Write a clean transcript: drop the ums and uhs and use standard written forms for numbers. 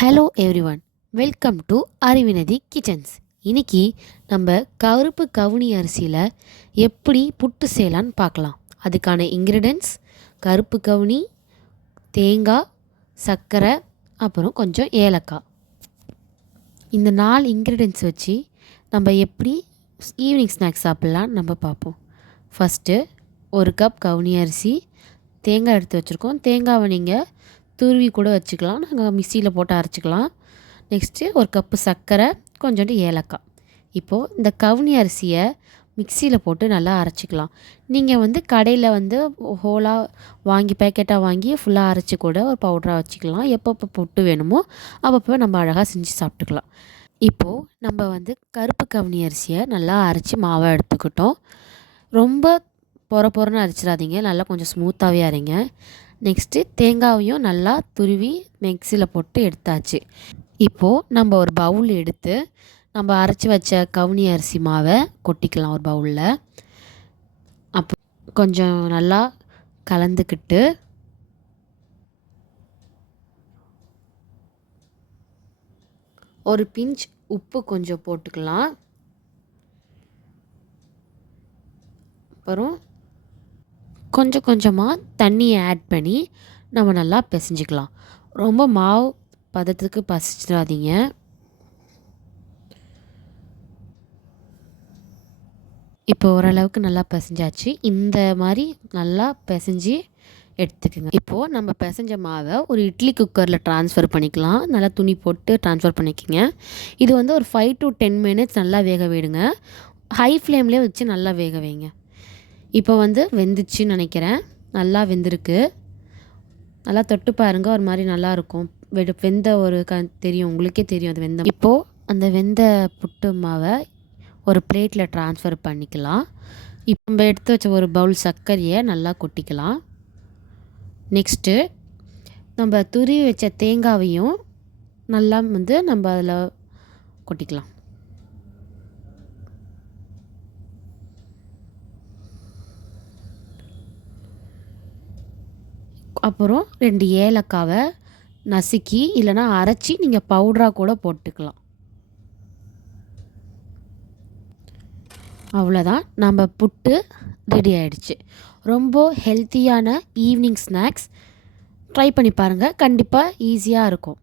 Hello everyone, welcome to அறிவினதி kitchens. இன்னைக்கு நம்ம கருப்பு கவுனி அரிசியில் எப்படி புட்டு செய்யலான்னு பார்க்கலாம். அதுக்கான இன்க்ரீடியன்ட்ஸ் கருப்பு கவுனி, தேங்காய், சர்க்கரை, அப்புறம் கொஞ்சம் ஏலக்காய். இந்த 4 இன்க்ரீடியன்ட்ஸ் வச்சு நம்ம எப்படி ஈவினிங் ஸ்நாக்ஸ் சாப்பிட்லான்னு நம்ம பார்ப்போம். ஃபஸ்ட்டு 1 கப் கவுனி அரிசி, தேங்காய் எடுத்து வச்சுருக்கோம். தேங்காவை நீங்கள் துருவி கூட வச்சுக்கலாம், நாங்கள் மிக்சியில் போட்டு அரைச்சிக்கலாம். நெக்ஸ்ட்டு 1 கப்பு சர்க்கரை, கொஞ்சோண்டு ஏலக்காய். இப்போது இந்த கவுனி அரிசியை மிக்சியில் போட்டு நல்லா அரைச்சிக்கலாம். நீங்கள் கடையில் ஹோலாக வாங்கி பேக்கெட்டாக வாங்கி ஃபுல்லாக அரைச்சி கூட ஒரு பவுடராக வச்சுக்கலாம். எப்பப்போ புட்டு வேணுமோ அப்பப்போ நம்ம அழகாக செஞ்சு சாப்பிட்டுக்கலாம். இப்போது நம்ம கருப்பு கவுனி அரிசியை நல்லா அரைச்சி மாவாக எடுத்துக்கிட்டோம். ரொம்ப பொறன்னு அரைச்சிடாதீங்க, நல்லா கொஞ்சம் ஸ்மூத்தாகவே அரைங்க. நெக்ஸ்ட்டு தேங்காயையும் நல்லா துருவி மிக்சியில் போட்டு எடுத்தாச்சு. இப்போது நம்ம ஒரு பவுல் எடுத்து நம்ம அரைச்சி வச்ச கவுனி அரிசி மாவை கொட்டிக்கலாம் ஒரு பவுலில். அப்போ கொஞ்சம் நல்லா கலந்துக்கிட்டு ஒரு பிஞ்ச் உப்பு கொஞ்சம் போட்டுக்கலாம். அப்புறம் கொஞ்சம் கொஞ்சமாக தண்ணியை ஆட் பண்ணி நம்ம நல்லா பிசைஞ்சிக்கலாம். ரொம்ப மாவு பதத்துக்கு பசிச்சிடாதீங்க. இப்போ ஓரளவுக்கு நல்லா பிசைஞ்சாச்சு. இந்த மாதிரி நல்லா பிசைஞ்சி எடுத்துக்கோங்க. இப்போது நம்ம பிசைஞ்ச மாவை ஒரு இட்லி குக்கரில் ட்ரான்ஸ்ஃபர் பண்ணிக்கலாம். நல்லா துணி போட்டு ட்ரான்ஸ்ஃபர் பண்ணிக்கோங்க. இது ஒரு 5 to 10 மினிட்ஸ் நல்லா வேக விடுங்க. ஹை ஃப்ளேம்லேயே வச்சு நல்லா வேக வைங்க. இப்போ வெந்துச்சுன்னு நினைக்கிறேன். நல்லா வெந்திருக்கு. நல்லா தொட்டு பாருங்கள், ஒரு மாதிரி நல்லாயிருக்கும். வெந்த ஒரு தெரியும், உங்களுக்கே தெரியும் அது வெந்த. இப்போது அந்த வெந்த புட்டு மாவை ஒரு பிளேட்டில் ட்ரான்ஸ்ஃபர் பண்ணிக்கலாம். இப்போ நம்ம எடுத்து வச்ச ஒரு பவுல் சர்க்கரையை நல்லா கொட்டிக்கலாம். நெக்ஸ்ட்டு நம்ம துருவி வச்ச தேங்காவையும் நல்லா நம்ம அதில் கொட்டிக்கலாம். அப்புறம் 2 ஏலக்காவை நசுக்கி இல்லைனா அரைச்சி நீங்கள் பவுடராக கூட போட்டுக்கலாம். அவ்வளோதான், நம்ம புட்டு ரெடி ஆகிடுச்சு. ரொம்ப ஹெல்த்தியான ஈவினிங் ஸ்நாக்ஸ். ட்ரை பண்ணி பாருங்கள், கண்டிப்பாக ஈஸியாக இருக்கும்.